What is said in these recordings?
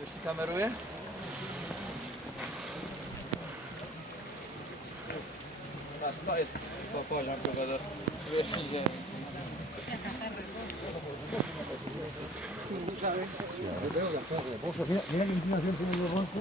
Jeśli kameruje? To jest poziom pogoda. Jeśli ziemi. Boże, mira que tiene siempre un avance.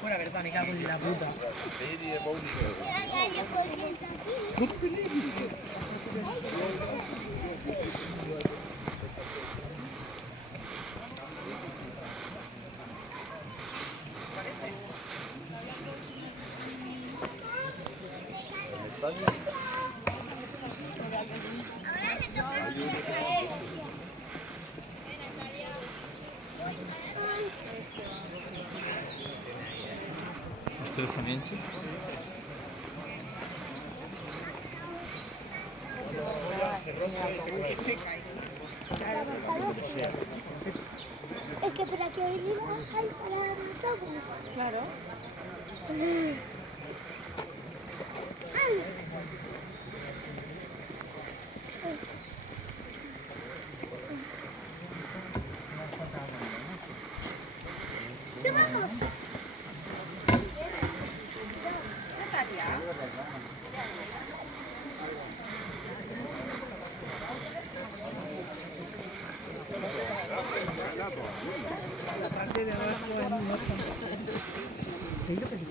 Fuera, verdad, me cago en la puta. Tyle pamięci? Es que para que hoy hay para nosotros. Claro. ¡Subamos! La parte de abajo es muy alta. ¿Te digo que sí?